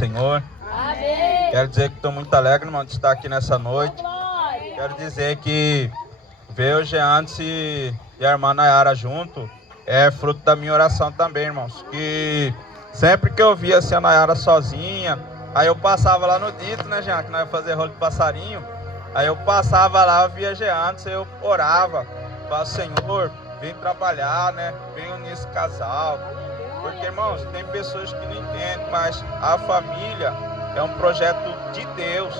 Senhor. Amém. Quero dizer que estou muito alegre, irmão, de estar aqui nessa noite. Quero dizer que ver o Jeantes e a irmã Nayara junto é fruto da minha oração também, irmãos. Que sempre que eu via assim, a Nayara sozinha, aí eu passava lá no dito, né, Jean, que nós ia fazer rolo de passarinho. Aí eu passava lá, eu via Jeantes, eu orava, falava, Senhor, vem trabalhar, né, vem unir esse casal. Porque, irmãos, tem pessoas que não entendem, mas a família é um projeto de Deus,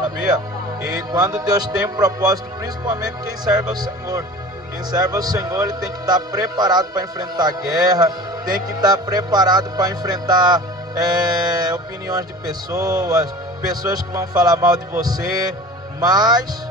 sabia? E quando Deus tem um propósito, principalmente quem serve ao Senhor. Quem serve ao Senhor, ele tem que estar preparado para enfrentar a guerra, tem que estar preparado para enfrentar opiniões de pessoas que vão falar mal de você, mas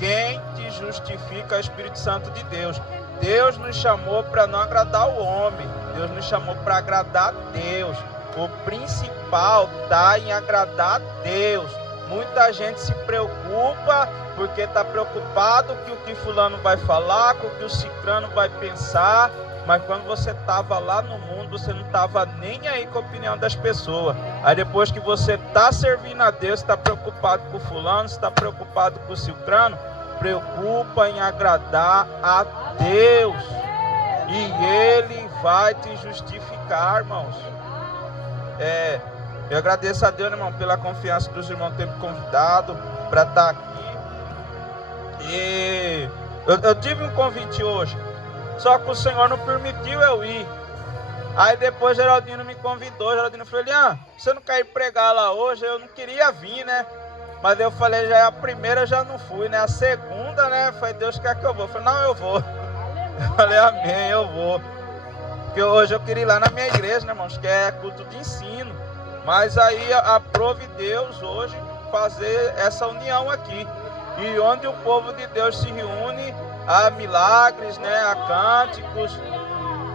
quem te justifica é o Espírito Santo de Deus. Deus nos chamou para não agradar o homem, Deus nos chamou para agradar a Deus. O principal está em agradar a Deus. Muita gente se preocupa porque está preocupado com o que fulano vai falar, com o que o cicrano vai pensar, mas quando você estava lá no mundo, você não estava nem aí com a opinião das pessoas. Aí depois que você está servindo a Deus, está preocupado com o fulano, está preocupado com o cicrano, preocupa em agradar a Deus e Ele vai te justificar, irmãos. Eu agradeço a Deus, irmão, pela confiança dos irmãos terem me convidado para estar aqui. E eu tive um convite hoje, só que o Senhor não permitiu eu ir. Aí depois Geraldino me convidou, Geraldino falou, Elian, você não quer ir pregar lá hoje? Eu não queria vir, né? Mas eu falei, já é a primeira, já não fui, né? A segunda, né? Foi Deus quer que eu vou. Eu falei, não, eu vou. Eu falei, amém, eu vou. Porque hoje eu queria ir lá na minha igreja, né, irmãos? Que é culto de ensino. Mas aí aprove Deus hoje fazer essa união aqui. E onde o povo de Deus se reúne, há milagres, né? Há cânticos.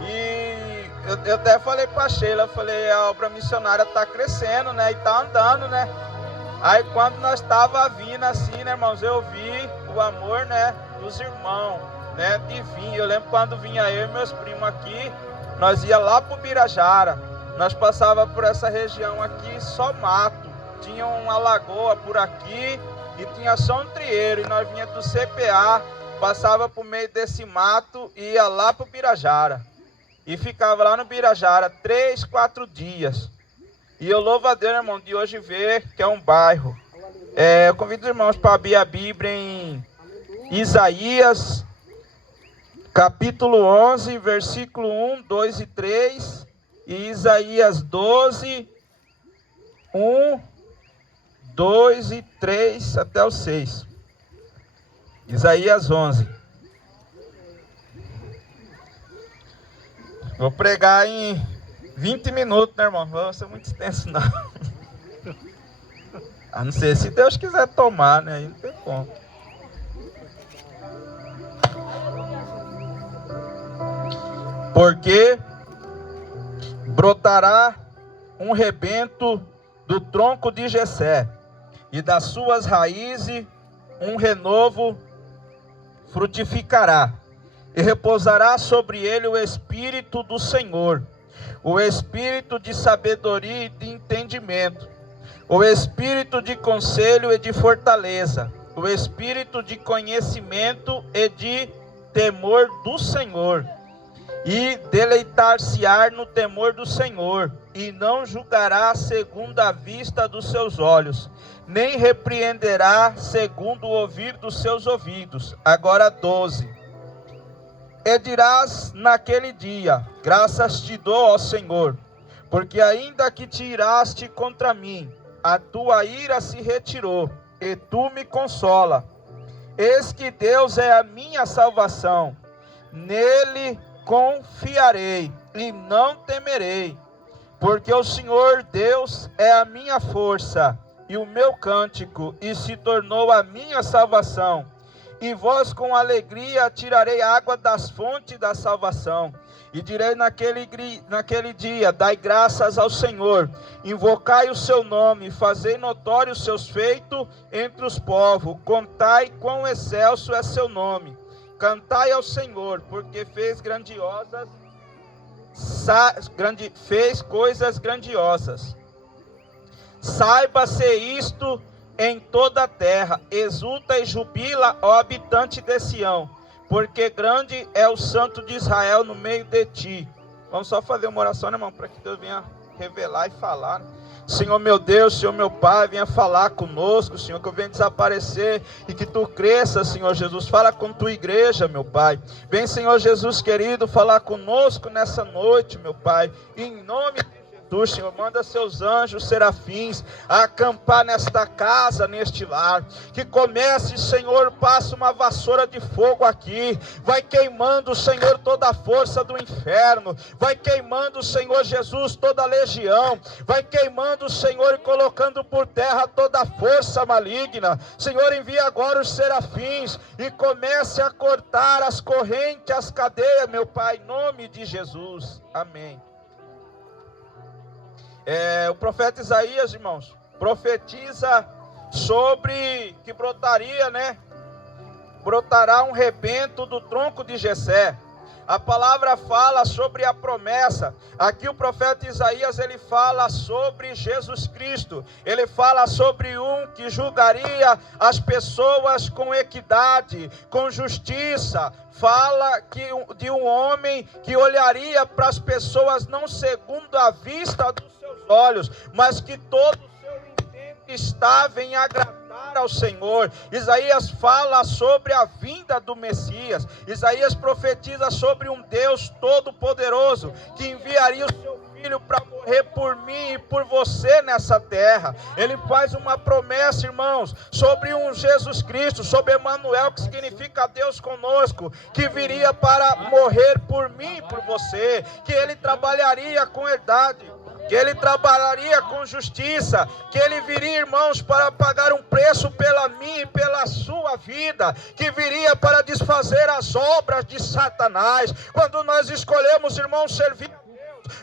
E eu até falei para a Sheila, eu falei, a obra missionária está crescendo, né? E está andando, né? Aí quando nós estava vindo assim, né, irmãos, eu vi o amor, né, dos irmãos, né, de vir. Eu lembro quando vinha eu e meus primos aqui, nós ia lá pro Birajara, nós passava por essa região aqui, só mato. Tinha uma lagoa por aqui e tinha só um trieiro, e nós vinha do CPA, passava por meio desse mato e ia lá pro Birajara. E ficava lá no Birajara 3, 4 dias. E eu louvo a Deus, irmão, de hoje ver que é um bairro. Eu convido os irmãos para abrir a Bíblia em Isaías, capítulo 11, versículo 1, 2 e 3. E Isaías 12, 1, 2 e 3 até o 6. Isaías 11. Vou pregar em 20 minutos, né, irmão? Não vai ser muito extenso, não. A não ser se Deus quiser tomar, né? Aí não tem como. Porque brotará um rebento do tronco de Jessé, e das suas raízes um renovo frutificará, e repousará sobre ele o Espírito do Senhor, o Espírito de sabedoria e de entendimento, o Espírito de conselho e de fortaleza, o Espírito de conhecimento e de temor do Senhor. E deleitar-se-á no temor do Senhor, e não julgará segundo a vista dos seus olhos, nem repreenderá segundo o ouvir dos seus ouvidos. Agora 12. E dirás naquele dia, graças te dou, ó Senhor, porque ainda que te iraste contra mim, a tua ira se retirou, e tu me consola. Eis que Deus é a minha salvação, nele confiarei e não temerei, porque o Senhor Deus é a minha força e o meu cântico, e se tornou a minha salvação. E vós com alegria tirarei água das fontes da salvação. E direi naquele dia, dai graças ao Senhor, invocai o seu nome, fazei notório os seus feitos entre os povos, contai quão excelso é seu nome. Cantai ao Senhor, porque fez fez coisas grandiosas. Saiba-se isto em toda a terra, exulta e jubila, ó habitante de Sião, porque grande é o Santo de Israel no meio de ti. Vamos só fazer uma oração, né, irmão, para que Deus venha revelar e falar. Senhor meu Deus, Senhor meu Pai, venha falar conosco, Senhor, que eu venha desaparecer e que tu cresça, Senhor Jesus. Fala com tua igreja, meu Pai. Vem, Senhor Jesus querido, falar conosco nessa noite, meu Pai, em nome de Jesus, Senhor. Manda seus anjos serafins a acampar nesta casa, neste lar. Que comece, Senhor, passa uma vassoura de fogo aqui. Vai queimando, Senhor, toda a força do inferno. Vai queimando, Senhor Jesus, toda a legião. Vai queimando, Senhor, e colocando por terra toda a força maligna. Senhor, envia agora os serafins e comece a cortar as correntes, as cadeias, meu Pai, em nome de Jesus. Amém. O profeta Isaías, irmãos, profetiza sobre que brotaria, brotará um rebento do tronco de Jessé. A palavra fala sobre a promessa. Aqui o profeta Isaías, ele fala sobre Jesus Cristo. Ele fala sobre um que julgaria as pessoas com equidade, com justiça. Fala de um homem que olharia para as pessoas não segundo a vista dos seus olhos, mas que todo o seu intento estava em agradar ao Senhor. Isaías fala sobre a vinda do Messias. Isaías profetiza sobre um Deus todo-poderoso que enviaria o seu Filho para morrer por mim e por você nessa terra. Ele faz uma promessa, irmãos, sobre um Jesus Cristo, sobre Emanuel, que significa Deus conosco, que viria para morrer por mim e por você, que ele trabalharia com verdade, que ele trabalharia com justiça, que ele viria, irmãos, para pagar um preço pela minha e pela sua vida, que viria para desfazer as obras de Satanás. Quando nós escolhemos, irmãos, servir a Deus,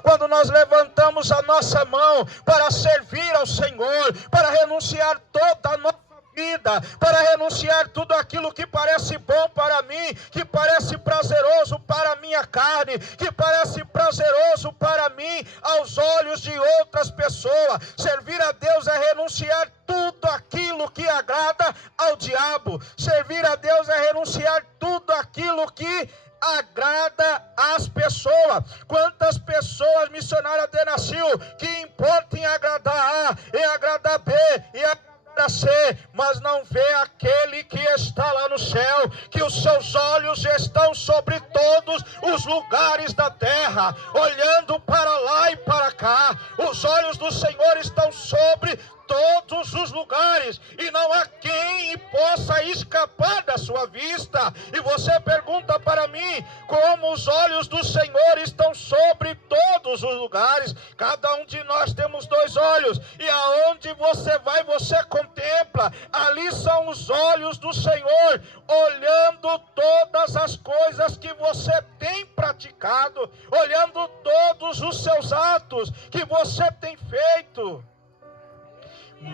quando nós levantamos a nossa mão para servir ao Senhor, para renunciar toda a nossa vida, para renunciar tudo aquilo que parece bom para mim, que parece prazeroso para a minha carne, que parece prazeroso para mim aos olhos de outras pessoas. Servir a Deus é renunciar tudo aquilo que agrada ao diabo. Servir a Deus é renunciar tudo aquilo que agrada às pessoas. Quantas pessoas, missionária Denacil, que importa em agradar A, em agradar B, em agradar C, mas não vê aquele que está lá no céu, que os seus olhos estão sobre todos os lugares da terra, olhando para lá e para cá. Os olhos do Senhor estão sobre todos os lugares, e não há quem possa escapar da sua vista. E você pergunta para mim, como os olhos do Senhor estão sobre todos os lugares? Cada um de nós temos dois olhos, e aonde você vai, você contempla. Ali são os olhos do Senhor, olhando todas as coisas que você tem praticado, olhando todos os seus atos que você tem feito.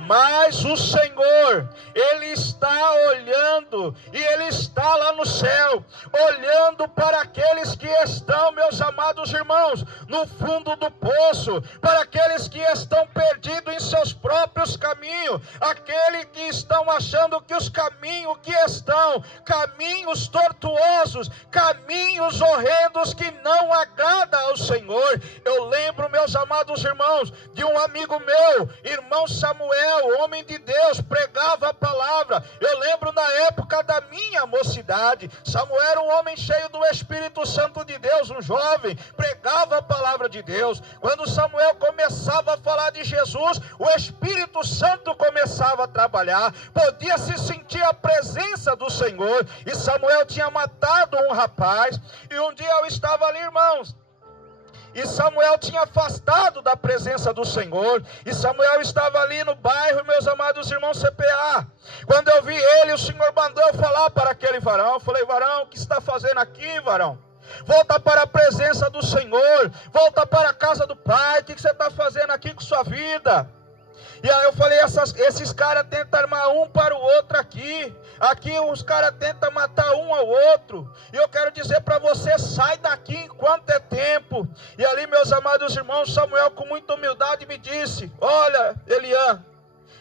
Mas o Senhor, Ele está olhando, e Ele está lá no céu, olhando para aqueles que estão, meus amados irmãos, no fundo do poço, para aqueles que estão perdidos em seus próprios caminhos, aqueles que estão achando que os caminhos que estão, caminhos tortuosos, caminhos horrendos que não agradam ao Senhor. Eu lembro, meus amados irmãos, de um amigo meu, irmão Samuel, homem de Deus, pregava a palavra. Eu lembro na época da minha mocidade, Samuel era um homem cheio do Espírito Santo de Deus, um jovem, pregava a palavra de Deus. Quando Samuel começava a falar de Jesus, o Espírito Santo começava a trabalhar, podia se sentir a presença do Senhor. E Samuel tinha matado um rapaz, e um dia eu estava ali, irmãos, e Samuel tinha afastado da presença do Senhor, e Samuel estava ali no bairro, meus amados irmãos, CPA. Quando eu vi ele, o Senhor mandou eu falar para aquele varão. Eu falei: varão, o que está fazendo aqui, varão? Volta para a presença do Senhor, volta para a casa do Pai. O que você está fazendo aqui com sua vida? E aí eu falei, esses caras tentam armar um para o outro aqui. Aqui os caras tentam matar um ao outro. E eu quero dizer para você, sai daqui enquanto é tempo. E ali, meus amados irmãos, Samuel com muita humildade me disse, olha, Eliã,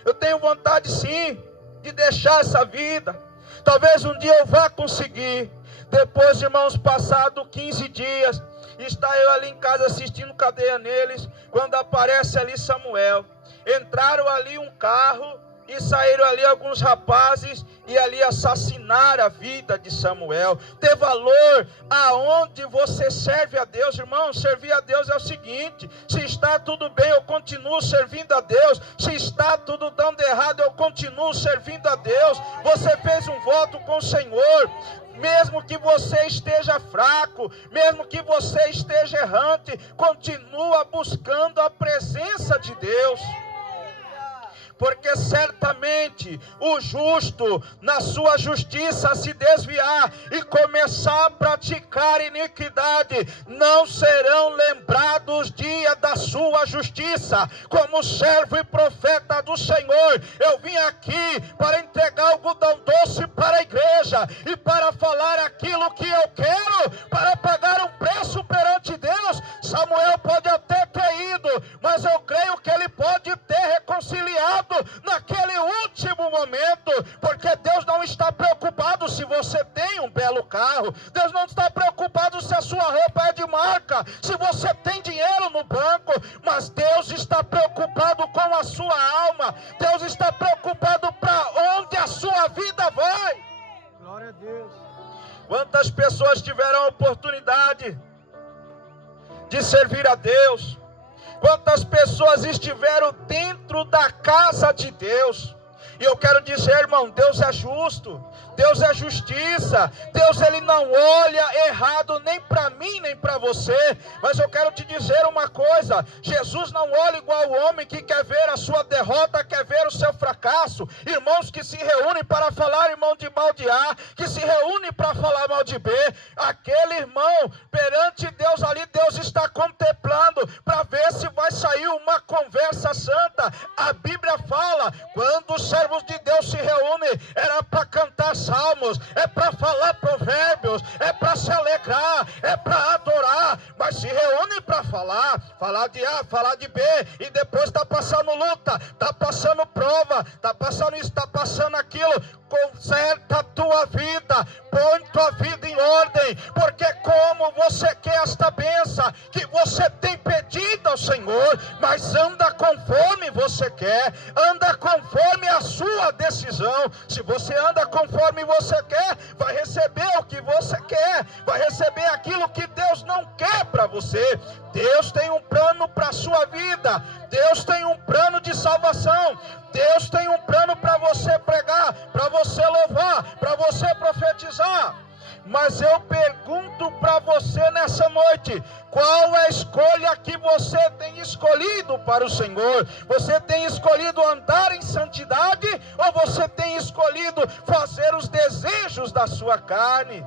eu tenho vontade sim de deixar essa vida. Talvez um dia eu vá conseguir. Depois, irmãos, passado 15 dias, está eu ali em casa assistindo Cadeia Neles, quando aparece ali Samuel. Entraram ali um carro e saíram ali alguns rapazes e ali assassinaram a vida de Samuel. Dê valor aonde você serve a Deus, irmão. Servir a Deus é o seguinte: se está tudo bem, eu continuo servindo a Deus. Se está tudo dando errado, eu continuo servindo a Deus. Você fez um voto com o Senhor. Mesmo que você esteja fraco, mesmo que você esteja errante, continua buscando a presença de Deus. Porque certamente o justo, na sua justiça, se desviar e começar a praticar iniquidade, não serão lembrados dias da sua justiça. Como servo e profeta do Senhor, eu vim aqui para entregar algodão doce para a igreja e para falar aquilo que eu quero, para pagar um preço perante Deus. Samuel pode até ter ido, mas eu creio que ele pode ter reconciliado naquele último momento, porque Deus não está preocupado se você tem um belo carro, Deus não está preocupado se a sua roupa é de marca, se você tem dinheiro no banco, mas Deus está preocupado com a sua alma, Deus está preocupado para onde a sua vida vai. Glória a Deus. Quantas pessoas tiveram a oportunidade de servir a Deus? Quantas pessoas estiveram dentro da casa de Deus? E eu quero dizer, irmão, Deus é justo, Deus é justiça, Deus ele não olha errado nem para mim, nem para você. Mas eu quero te dizer uma coisa, Jesus não olha igual o homem que quer ver a sua derrota, quer ver o seu fracasso. Irmãos que se reúnem para falar irmão de mal de A, que se reúnem para falar mal de B, aquele irmão, perante Deus ali, Deus está contemplando, para ver se vai sair uma conversa santa. A Bíblia fala, quando os servos de Deus se reúnem, era para cantar salmos, é para falar provérbios, é para se alegrar, é para adorar, mas se reúnem para falar de A, falar de B, e depois está passando luta, está passando prova, está passando isso, está passando aquilo. Conserta a tua vida, põe tua vida em ordem, porque como você quer esta bênção que você tem pedido ao Senhor, mas anda conforme você quer, anda conforme a sua decisão. Se você anda conforme você quer, vai receber o que você quer, vai receber aquilo que Deus não quer para você. Deus tem um plano para a sua vida, Deus tem um plano de salvação, Deus tem um plano para você pregar, para você louvar, para você profetizar. Mas eu pergunto para você nessa noite, qual é a escolha que você tem escolhido para o Senhor? Você tem escolhido andar em santidade, ou você tem escolhido fazer os desejos da sua carne?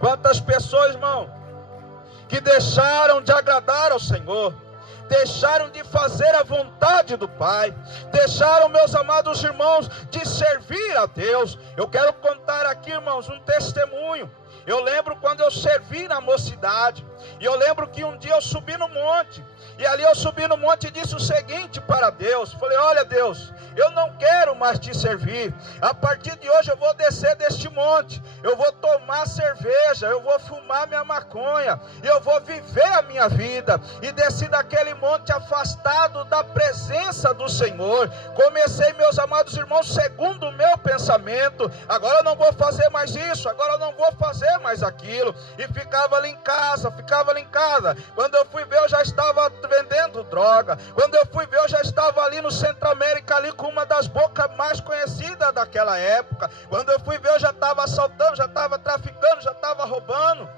Quantas pessoas, irmão, que deixaram de agradar ao Senhor, deixaram de fazer a vontade do Pai, deixaram, meus amados irmãos, de servir a Deus. Eu quero contar aqui, irmãos, um testemunho. Eu lembro quando eu servi na mocidade, e eu lembro que um dia eu subi no monte, e ali eu subi no monte e disse o seguinte para Deus, falei, olha Deus, eu não quero mais te servir, a partir de hoje eu vou descer deste monte, eu vou tomar cerveja, eu vou fumar minha maconha, e eu vou viver a minha vida, e desci daquele monte afastado da presença do Senhor. Comecei, meus amados irmãos, segundo o meu pensamento, agora eu não vou fazer mais isso, agora eu não vou fazer mais aquilo, e ficava ali em casa, quando eu fui ver eu já estava vendendo droga, quando eu fui ver eu já estava ali no Centro América, ali com uma das bocas mais conhecidas daquela época, quando eu fui ver eu já estava assaltando, já estava traficando, já estava roubando.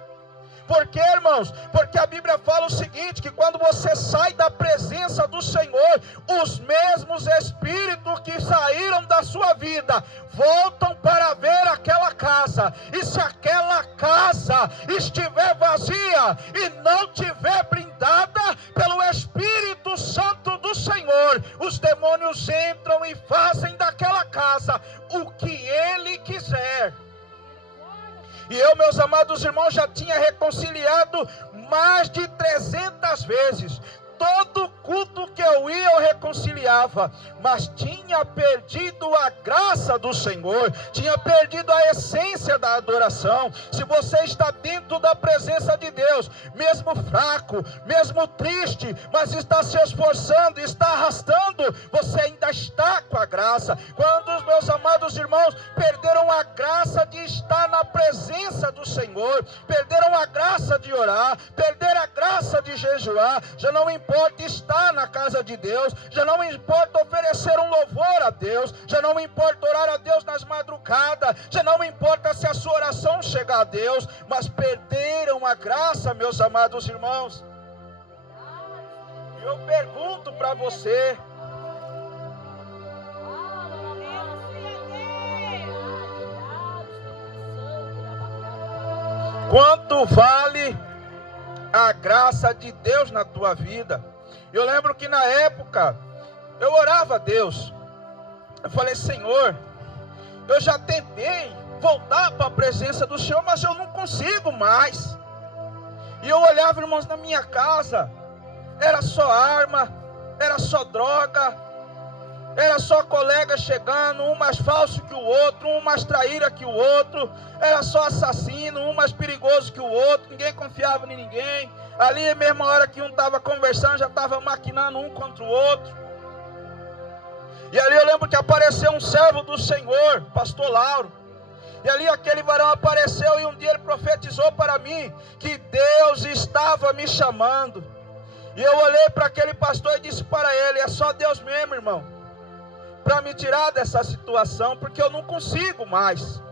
Por quê, irmãos? Porque a Bíblia fala o seguinte, que quando você sai da presença do Senhor, os mesmos espíritos que saíram da sua vida, voltam para ver aquela casa, e se aquela casa estiver vazia, e não tiver blindada pelo Espírito Santo demônios entram e fazem daquela casa o que ele quiser. E eu, meus amados irmãos, já tinha reconciliado mais de 300 vezes. Todo culto que eu ia, eu reconciliava, mas tinha perdido a graça do Senhor, tinha perdido a essência da adoração. Se você está dentro da presença de Deus, mesmo fraco, mesmo triste, mas está se esforçando, está arrastando, você ainda está com a graça. Quando os meus amados irmãos perderam a graça de estar na presença do Senhor, perderam a graça de orar, perderam a graça de jejuar, já não importa estar na casa de Deus, já não importa oferecer um louvor a Deus, já não importa orar a Deus nas madrugadas, já não importa se a sua oração chegar a Deus, mas perderam a graça, meus amados irmãos. Eu pergunto para você: quanto vale a graça de Deus na tua vida? Eu lembro que na época eu orava a Deus, eu falei: Senhor, eu já tentei voltar para a presença do Senhor, mas eu não consigo mais. E eu olhava, irmãos, na minha casa, era só arma, era só droga, era só colega chegando, um mais falso que o outro, um mais traíra que o outro, era só assassino, um mais perigoso que o outro, ninguém confiava em ninguém. Ali, a mesma hora que um estava conversando, já estava maquinando um contra o outro. E ali eu lembro que apareceu um servo do Senhor, pastor Lauro. E ali aquele varão apareceu e um dia ele profetizou para mim que Deus estava me chamando. E eu olhei para aquele pastor e disse para ele: é só Deus mesmo, irmão, para me tirar dessa situação, porque eu não consigo mais.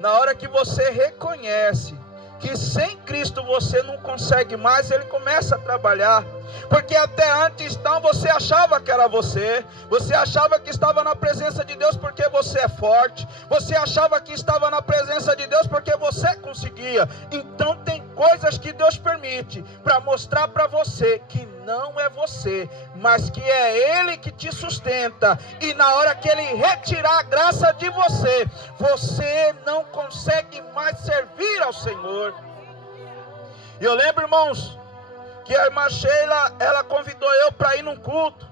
Na hora que você reconhece que sem Cristo você não consegue mais, Ele começa a trabalhar. Porque até antes então você achava que era você achava que estava na presença de Deus porque você é forte, você achava que estava na presença de Deus porque você conseguia. Então tem coisas que Deus permite para mostrar para você que não é você, mas que é Ele que te sustenta. E na hora que Ele retirar a graça de você, você não consegue mais servir ao Senhor. E eu lembro, irmãos, que a irmã Sheila, ela convidou eu para ir num culto.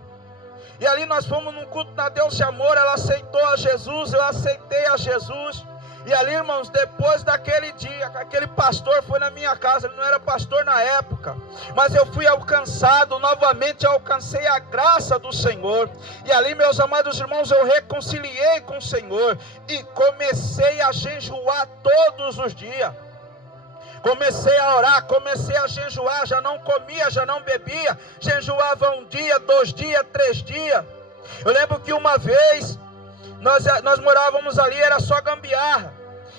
E ali nós fomos num culto na Deus de Amor. Ela aceitou a Jesus, eu aceitei a Jesus. E ali, irmãos, depois daquele dia, aquele pastor foi na minha casa. Ele não era pastor na época, mas eu fui alcançado, novamente alcancei a graça do Senhor. E ali, meus amados irmãos, eu reconciliei com o Senhor e comecei a jejuar todos os dias. Comecei a orar, comecei a jejuar, já não comia, já não bebia, jejuava 1 dia, 2 dias, 3 dias. Eu lembro que uma vez, nós morávamos ali, era só gambiarra,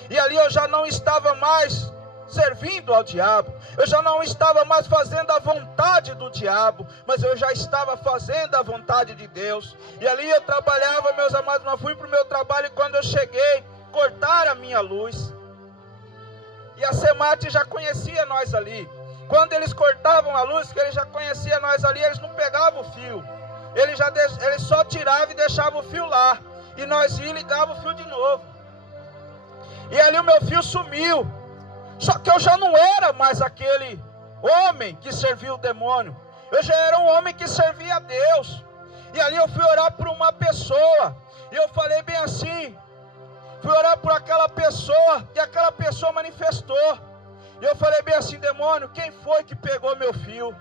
e ali eu já não estava mais servindo ao diabo, eu já não estava mais fazendo a vontade do diabo, mas eu já estava fazendo a vontade de Deus. E ali eu trabalhava, meus amados, mas fui para o meu trabalho, e quando eu cheguei, cortaram a minha luz. E a Semate já conhecia nós ali. Quando eles cortavam a luz, que eles já conheciam nós ali, eles não pegavam o fio. Eles só tiravam e deixavam o fio lá. E nós ia e ligava o fio de novo. E ali o meu fio sumiu. Só que eu já não era mais aquele homem que servia o demônio. Eu já era um homem que servia a Deus. E ali eu fui orar por uma pessoa. E eu falei bem assim. Fui orar por aquela pessoa, e aquela pessoa manifestou. E eu falei bem assim: demônio, quem foi que pegou meu fio?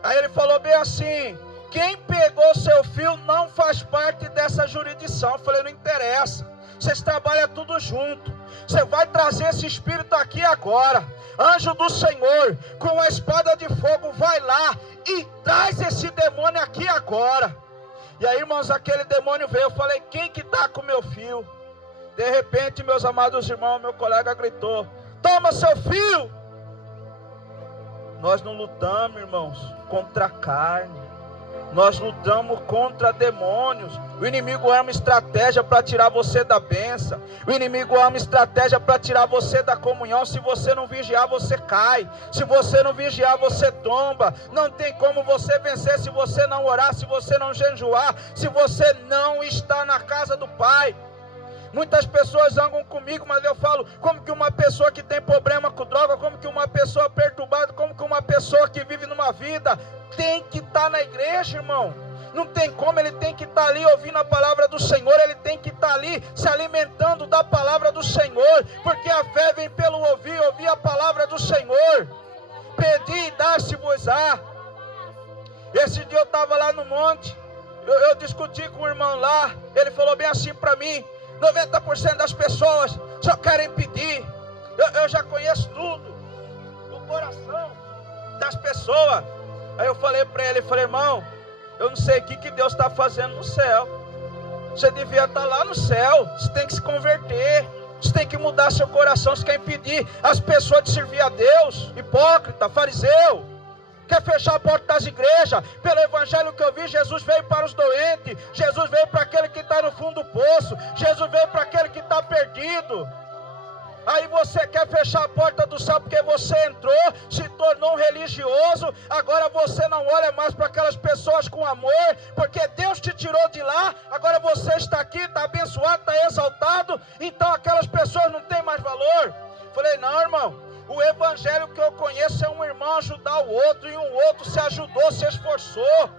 Aí ele falou bem assim: quem pegou seu fio não faz parte dessa jurisdição. Eu falei: não interessa, vocês trabalham tudo junto. Você vai trazer esse espírito aqui agora. Anjo do Senhor, com a espada de fogo, vai lá e traz esse demônio aqui agora. E aí, irmãos, aquele demônio veio. Eu falei: quem que está com meu fio? De repente, meus amados irmãos, meu colega gritou: toma seu fio. Nós não lutamos, irmãos, contra a carne. Nós lutamos contra demônios. O inimigo ama estratégia para tirar você da bênção. O inimigo ama estratégia para tirar você da comunhão. Se você não vigiar, você cai. Se você não vigiar, você tomba. Não tem como você vencer se você não orar, se você não jejuar, se você não está na casa do Pai. Muitas pessoas zangam comigo, mas eu falo, como que uma pessoa que tem problema com droga, como que uma pessoa perturbada, como que uma pessoa que vive numa vida, tem que estar na igreja, irmão. Não tem como, ele tem que estar ali ouvindo a palavra do Senhor, ele tem que estar ali se alimentando da palavra do Senhor, porque a fé vem pelo ouvir, ouvir a palavra do Senhor. Pedi e dar-se-vos-á. Esse dia eu estava lá no monte, eu discuti com o irmão lá, ele falou bem assim para mim, 90% das pessoas só querem pedir. Eu já conheço tudo, o coração das pessoas. Aí eu falei para ele, irmão, eu não sei o que Deus está fazendo no céu. Você devia estar lá no céu, você tem que se converter, você tem que mudar seu coração. Você quer impedir as pessoas de servir a Deus? Hipócrita, fariseu. Quer fechar a porta das igrejas? Pelo evangelho que eu vi, Jesus veio para os doentes, Jesus veio para aquele que está no fundo do poço, Jesus veio para aquele que está perdido. Aí você quer fechar a porta do céu porque você entrou, se tornou um religioso, agora você não olha mais para aquelas pessoas com amor, porque Deus te tirou de lá, agora você está aqui, está abençoado, está exaltado, então aquelas pessoas não têm mais valor. Falei, não, irmão, o evangelho que eu conheço é um irmão ajudar o outro, e um outro se ajudou, se esforçou.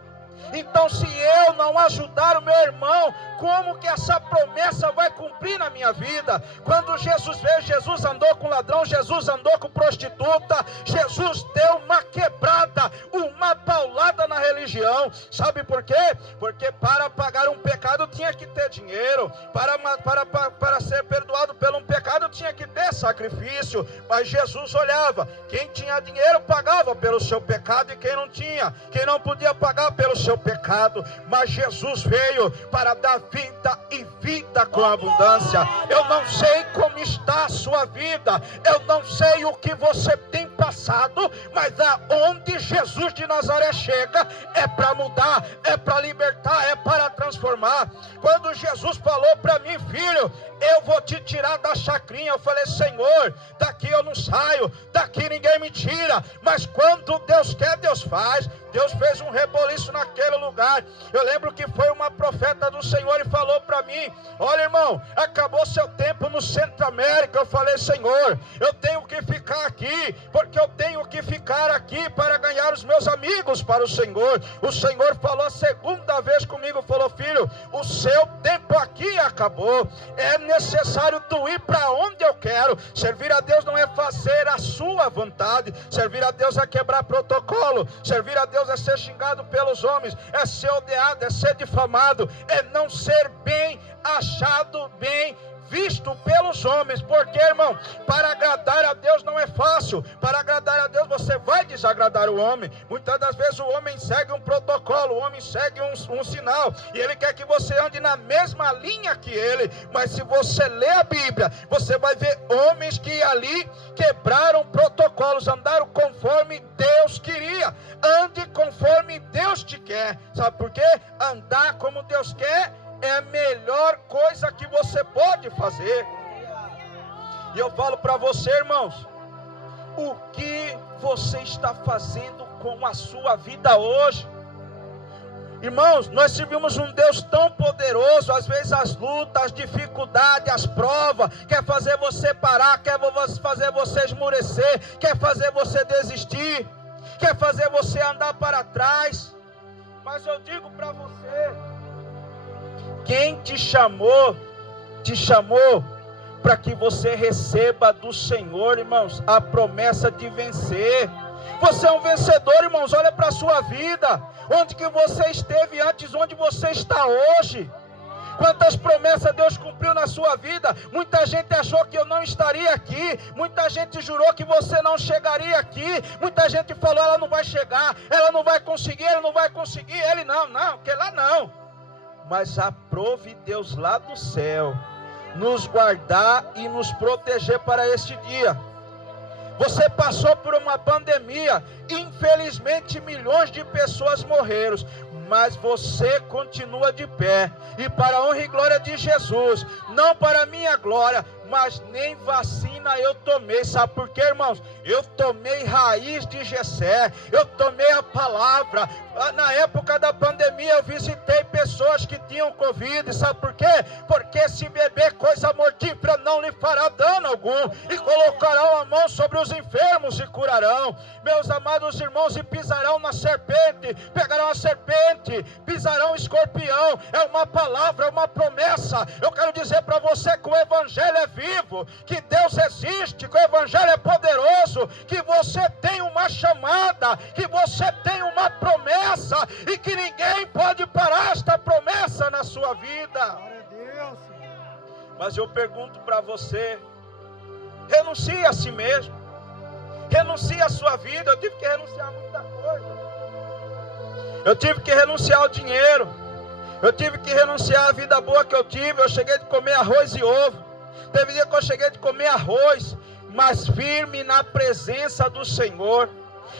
Então se eu não ajudar o meu irmão, como que essa promessa vai cumprir na minha vida? Quando Jesus veio, Jesus andou com ladrão, Jesus andou com prostituta, Jesus deu uma quebrada, uma paulada na religião. Sabe por quê? Porque para pagar um pecado tinha que ter dinheiro, para ser perdoado por um pecado tinha que ter sacrifício. Mas Jesus olhava, quem tinha dinheiro pagava pelo seu pecado, e quem não tinha, quem não podia pagar pelo seu pecado. Mas Jesus veio para dar vida e vida com abundância. Eu não sei como está a sua vida, eu não sei o que você tem passado, mas aonde Jesus de Nazaré chega é para mudar, é para libertar, é para transformar. Quando Jesus falou para mim, filho, eu vou te tirar da chacrinha, eu falei, Senhor, daqui eu não saio, daqui ninguém me tira. Mas quando Deus quer, Deus faz. Deus fez um reboliço naquele lugar. Eu lembro que foi uma profeta do Senhor e falou para mim, olha, irmão, acabou seu tempo no Centro América. Eu falei, Senhor, eu tenho que ficar aqui, porque eu tenho que ficar aqui para ganhar os meus amigos para o Senhor. O Senhor falou a segunda vez comigo, falou, filho, o seu tempo aqui acabou, é necessário tu ir para onde eu quero. Servir a Deus não é fazer a sua vontade, servir a Deus é quebrar protocolo, servir a Deus é ser xingado pelos homens, é ser odiado, é ser difamado, é não ser bem achado, bem visto pelos homens. Porque, irmão, para agradar a Deus não é fácil. Para agradar a Deus você vai desagradar o homem. Muitas das vezes o homem segue um protocolo, o homem segue um sinal, e ele quer que você ande na mesma linha que ele. Mas se você ler a Bíblia, você vai ver homens que ali quebraram protocolos, andaram conforme Deus queria. Ande conforme Deus te quer. Sabe por quê? Andar como Deus quer é a melhor coisa que você pode fazer. E eu falo para você, irmãos, o que você está fazendo com a sua vida hoje? Irmãos, nós servimos um Deus tão poderoso. Às vezes as lutas, as dificuldades, as provas quer fazer você parar, quer fazer você esmurecer, quer fazer você desistir, quer fazer você andar para trás. Mas eu digo para você, quem te chamou para que você receba do Senhor, irmãos, a promessa de vencer. Você é um vencedor, irmãos. Olha para a sua vida, onde que você esteve antes, onde você está hoje. Quantas promessas Deus cumpriu na sua vida. Muita gente achou que eu não estaria aqui, muita gente jurou que você não chegaria aqui, muita gente falou, ela não vai chegar, ela não vai conseguir, ele não vai conseguir, ele não, que lá não. Mas aprove Deus lá do céu nos guardar e nos proteger para este dia. Você passou por uma pandemia, infelizmente milhões de pessoas morreram, mas você continua de pé, e para a honra e glória de Jesus, não para a minha glória, mas nem vacina eu tomei. Sabe por quê, irmãos? Eu tomei raiz de Jessé, eu tomei a palavra. Na época da pandemia eu visitei pessoas que tinham Covid. Sabe por quê? Porque se beber coisa mortífera não lhe fará dano algum, e colocarão a mão sobre os enfermos e curarão. Meus amados irmãos, e pisarão na serpente, pegarão a serpente, pisarão o escorpião. É uma palavra, é uma promessa. Eu quero dizer para você que o evangelho é vivo, que Deus existe, que o evangelho é poderoso, que você tem uma chamada, que você tem uma promessa, e que ninguém pode parar esta promessa na sua vida. Mas eu pergunto para você: renuncie a si mesmo, renuncie a sua vida. Eu tive que renunciar a muita coisa. Eu tive que renunciar ao dinheiro, eu tive que renunciar à vida boa que eu tive. Eu cheguei de comer arroz e ovo, teve dia que eu cheguei de comer arroz, mas firme na presença do Senhor.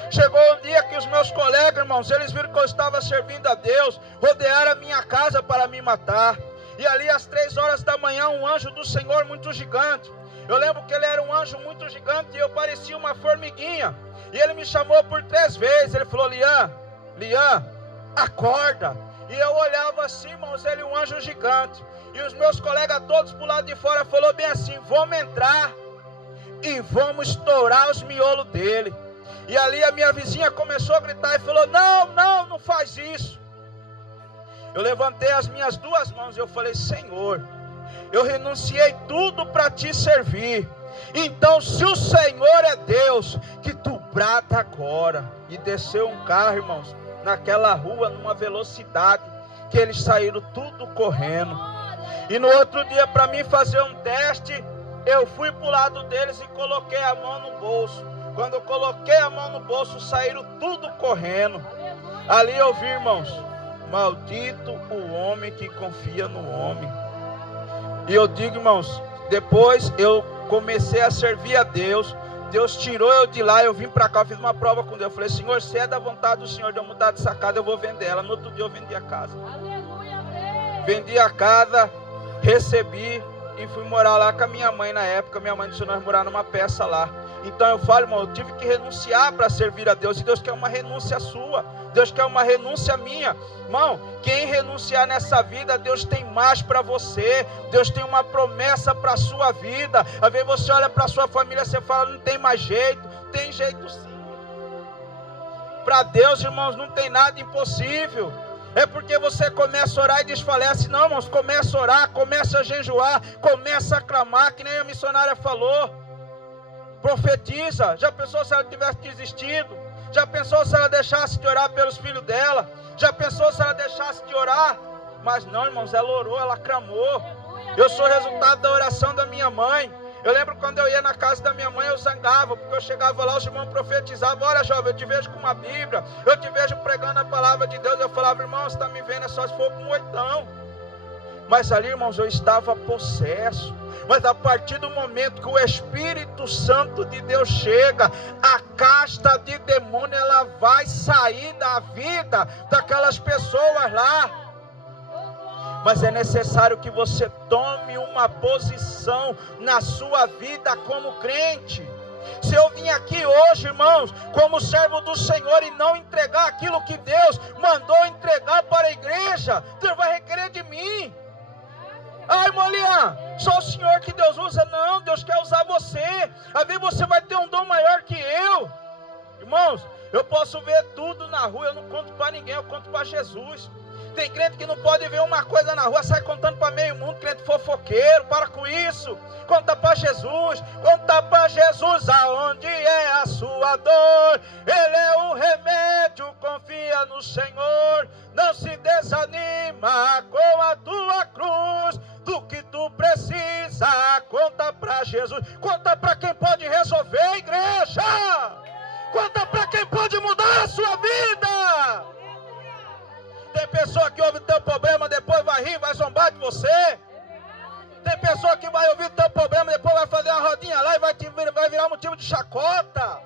Chegou um dia que os meus colegas, irmãos, eles viram que eu estava servindo a Deus, rodearam a minha casa para me matar. E ali às 3 horas da manhã, um anjo do Senhor muito gigante. Eu lembro que ele era um anjo muito gigante e eu parecia uma formiguinha. E ele me chamou por 3 vezes. Ele falou: Lian, acorda. E eu olhava assim, irmãos, ele um anjo gigante. E os meus colegas todos pro lado de fora falou bem assim: vamos entrar e vamos estourar os miolos dele. E ali a minha vizinha começou a gritar e falou: não faz isso. Eu levantei as minhas 2 mãos e eu falei: Senhor, eu renunciei tudo para te servir. Então, se o Senhor é Deus, que tu brada agora. E desceu um carro, irmãos, naquela rua, numa velocidade, que eles saíram tudo correndo. E no outro dia, para mim fazer um teste, eu fui para o lado deles e coloquei a mão no bolso. Quando eu coloquei a mão no bolso, saíram tudo correndo. Ali eu vi, irmãos: maldito o homem que confia no homem. E eu digo, irmãos, depois eu comecei a servir a Deus. Deus tirou eu de lá, eu vim para cá, eu fiz uma prova com Deus. Eu falei: Senhor, se é da vontade do Senhor de eu mudar de sacada, eu vou vender ela. No outro dia eu vendi a casa. Vendi a casa, recebi e fui morar lá com a minha mãe na época. Minha mãe disse nós morar numa peça lá. Então eu falo, irmão, eu tive que renunciar para servir a Deus. E Deus quer uma renúncia sua, Deus quer uma renúncia minha. Irmão, quem renunciar nessa vida, Deus tem mais para você. Deus tem uma promessa para a sua vida. Às vezes você olha para a sua família e você fala: não tem mais jeito. Tem jeito sim. Para Deus, irmãos, não tem nada impossível. É porque você começa a orar e desfalece. Não, irmãos, começa a orar, começa a jejuar, começa a clamar, que nem a missionária falou. Profetiza. Já pensou se ela tivesse desistido? Já pensou se ela deixasse de orar pelos filhos dela? Já pensou se ela deixasse de orar? Mas não, irmãos, ela orou, ela clamou. Eu sou resultado da oração da minha mãe. Eu lembro quando eu ia na casa da minha mãe, eu zangava, porque eu chegava lá, os irmãos profetizavam: olha, jovem, eu te vejo com uma Bíblia, eu te vejo pregando a palavra de Deus. Eu falava: irmão, você está me vendo, é só se for com um 8. Mas ali, irmãos, eu estava possesso. Mas a partir do momento que o Espírito Santo de Deus chega, a casta de demônio, ela vai sair da vida daquelas pessoas lá. Mas é necessário que você tome uma posição na sua vida como crente. Se eu vim aqui hoje, irmãos, como servo do Senhor, e não entregar aquilo que Deus mandou entregar para a igreja, Deus vai requerer de mim. Ai, irmão Lian, só o Senhor que Deus usa. Não, Deus quer usar você. Às vezes você vai ter um dom maior que eu. Irmãos, eu posso ver tudo na rua, eu não conto para ninguém, eu conto para Jesus. Tem crente que não pode ver uma coisa na rua, sai contando para meio mundo, crente fofoqueiro. Para com isso, conta para Jesus. Conta para Jesus aonde é a sua dor. Ele é o remédio, confia no Senhor. Não se desanima com a tua cruz. Do que tu precisa, conta para Jesus. Conta para quem pode resolver, igreja. Conta para quem pode mudar a sua vida. Tem pessoa que ouve o teu problema, depois vai rir, vai zombar de você. Tem pessoa que vai ouvir o teu problema, depois vai fazer uma rodinha lá e vai virar motivo de chacota.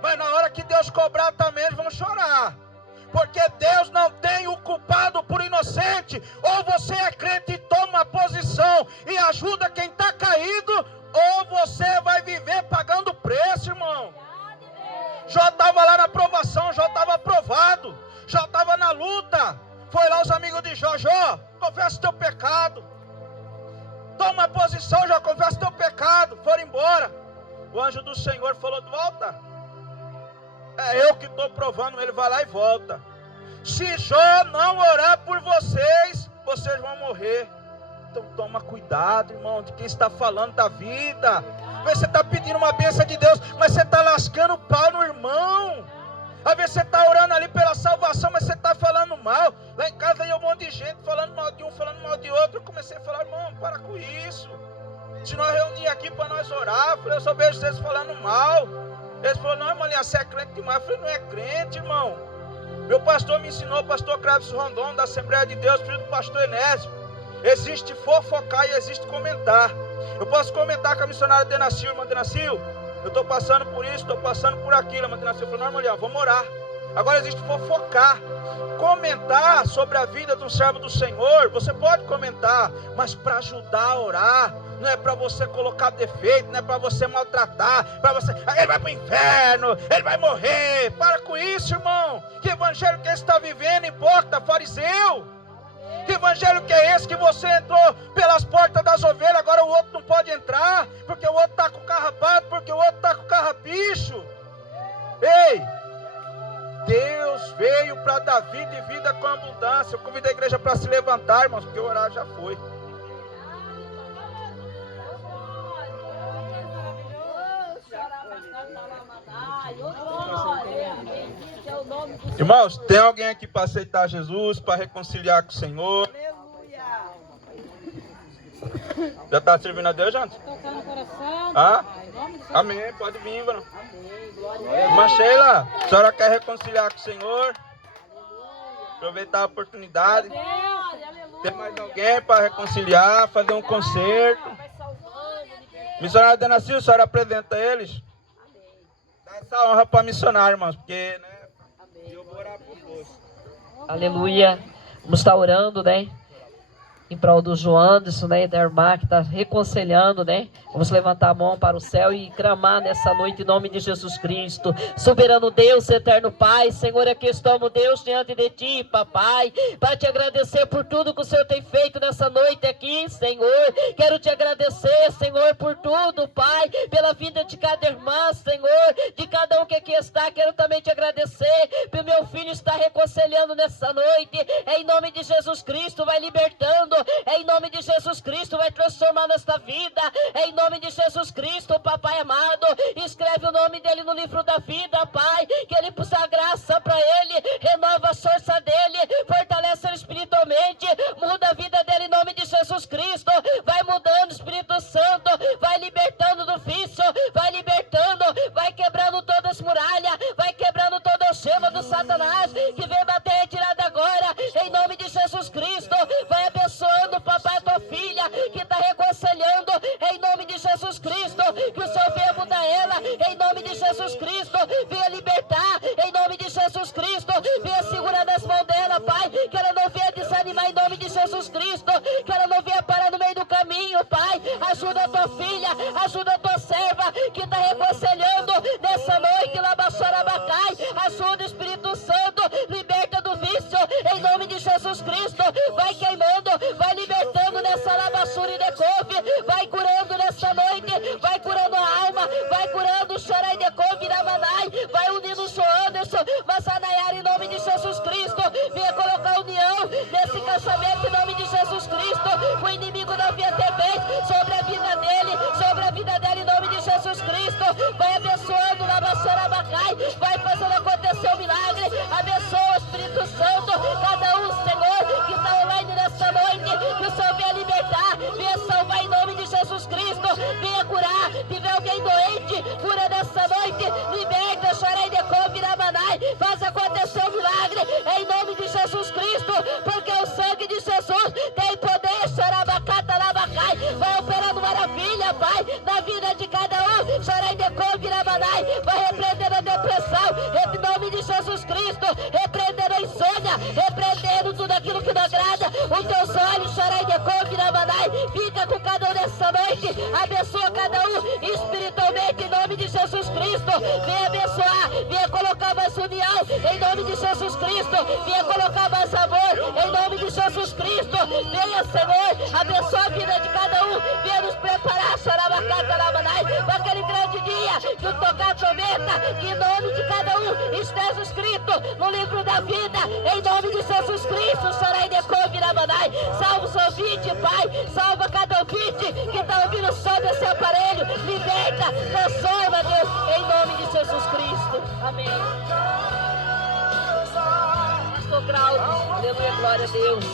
Mas na hora que Deus cobrar também, eles vão chorar. porque Deus não tem o culpado por inocente. Ou você é crente e toma uma posição e ajuda quem está caído, ou você vai viver pagando preço, irmão. Jó estava lá na provação, Jó estava aprovado, Jó estava na luta. Foi lá os amigos de Jó: Jó, confessa o teu pecado. Toma posição, Jó, confessa o teu pecado. Foram embora. O anjo do Senhor falou: volta. É eu que estou provando. Ele vai lá e volta. Se Jó não orar por vocês, vocês vão morrer. Então toma cuidado, irmão, de quem está falando da vida. Você está pedindo uma bênção de Deus, mas você está lascando o pau no irmão. Às vezes você está orando ali pela salvação, mas você está falando mal. Lá em casa ia um monte de gente falando mal de um, falando mal de outro. Eu comecei a falar: irmão, para com isso. Se nós reunir aqui para nós orar, eu só vejo vocês falando mal. Eles falaram: não, irmão, você é crente demais. Eu falei: não é crente, irmão. Meu pastor me ensinou, o pastor Craves Rondon, da Assembleia de Deus, filho do pastor Enésio. Existe fofocar e existe comentar. Eu posso comentar com a missionária Denacil: irmã Denacil, eu estou passando por isso, estou passando por aquilo. A irmã Denacil falou: não, irmã, vamos orar. Agora existe fofocar. Comentar sobre a vida de um servo do Senhor, você pode comentar, mas para ajudar a orar. Não é para você colocar defeito, não é para você maltratar, para você: ele vai para o inferno, ele vai morrer. Para com isso, irmão. Que evangelho que você está vivendo, hipócrita, fariseu? Que evangelho que é esse que você entrou pelas portas das ovelhas, agora o outro não pode entrar, porque o outro está com carrapato, porque o outro está com carrapicho? Ei, Deus veio para dar vida e vida com abundância. Eu convido a igreja para se levantar, irmãos, porque o horário já foi. Irmãos, tem alguém aqui para aceitar Jesus, para reconciliar com o Senhor? Já está servindo a Deus, gente? Tocar no coração. Ah? Amém, pode vir, mano. Irmã Sheila, a senhora quer reconciliar com o Senhor? Aproveitar a oportunidade. Tem mais alguém para reconciliar, fazer um concerto? Missionária Denacil, a senhora apresenta eles? Dá essa honra para missionário, irmãos, porque, né? Eu vou orar por vocês. Aleluia. Vamos estar orando, né? Em prol do Joanderson, né? Da irmã que está reconciliando, né? Vamos levantar a mão para o céu e clamar nessa noite em nome de Jesus Cristo. Soberano Deus, eterno Pai, Senhor, aqui estamos, Deus, diante de Ti, Papai, para Te agradecer por tudo que o Senhor tem feito nessa noite aqui, Senhor. Quero Te agradecer, Senhor, por tudo, Pai, pela vida de cada irmã, Senhor, de cada um que aqui está. Quero também Te agradecer pelo meu filho estar reconciliando nessa noite. Em nome de Jesus Cristo, vai libertando. Em nome de Jesus Cristo, vai transformando esta vida. Em nome de Jesus Cristo, Papai amado, escreve o nome dele no livro da vida, Pai, que ele puxa graça para ele, renova a força dele, fortalece ele espiritualmente, muda a vida dele em nome de Jesus Cristo. Vai mudando, Espírito Santo, vai libertando do vício, vai libertando, vai quebrando todas as muralhas, vai quebrando toda a chama do Satanás que vem bater retirada agora, em nome de Jesus Cristo. Vai abençoando, Papai, a tua filha que está reconciliando, em nome de Jesus Cristo, que o Senhor venha mudar ela, em nome de Jesus Cristo, venha libertar, em nome de Jesus Cristo, venha segurar nas mãos dela, Pai, que ela não venha desanimar, em nome de Jesus Cristo, que ela não venha parar no meio do caminho, Pai. Ajuda a tua filha, ajuda a tua serva que está reconciliando nessa noite, Labaçorabacai. Ajuda o Espírito Santo, liberta do vício, em nome de Jesus Cristo. Vai queimando, vai libertando nessa labaçura e decouve, vai curando nessa noite, vai curando a alma, vai curando o chorar e decouve, Ramanai, vai unindo o Joanderson, Massanayara, em nome de Jesus Cristo. Venha colocar união nesse casamento em nome de Jesus Cristo. O inimigo não venha ter vez sobre a vida dele, sobre a vida dela em nome de Jesus Cristo. Vai abençoando Labaçorabacai, vai fazendo acontecer o milagre. Abençoa o Espírito Santo, cada um, Senhor, que está online nessa noite, que o Senhor venha libertar, venha salvar em nome de Jesus Cristo, venha curar. Se tiver alguém doente, cura nessa noite, liberta, chora e decouve, Ramanai, faz acontecer o milagre em nome de Jesus Cristo, porque o sangue de Jesus tem poder, Xarabacata, Labacai, vai operando maravilha, Pai, na vida de cada um, chora e decouve, Ramanai, vai repreendendo a depressão, em nome de Jesus Cristo, repreendendo a aquilo que não agrada os teus olhos, Xarai de Coviramanai. Fica com cada um nessa noite, abençoa cada um espiritualmente, em nome de Jesus Cristo. Venha abençoar, venha colocar mais união, em nome de Jesus Cristo. Venha colocar mais amor, em nome de Jesus Cristo. Venha, Senhor, abençoa a vida de cada um. Venha nos preparar, Xarabacata Lamanai, para aquele grande dia que o tocar trombeta, que em nome de cada um esteja escrito no livro da vida, em nome de Jesus Cristo. Xarai de Coviramanai. Salva os ouvintes, Pai. Salva cada ouvinte que está ouvindo o som desse aparelho. Liberta, transforma, Deus, em nome de Jesus Cristo. Amém. Pastor Claudio, aleluia, glória a Deus.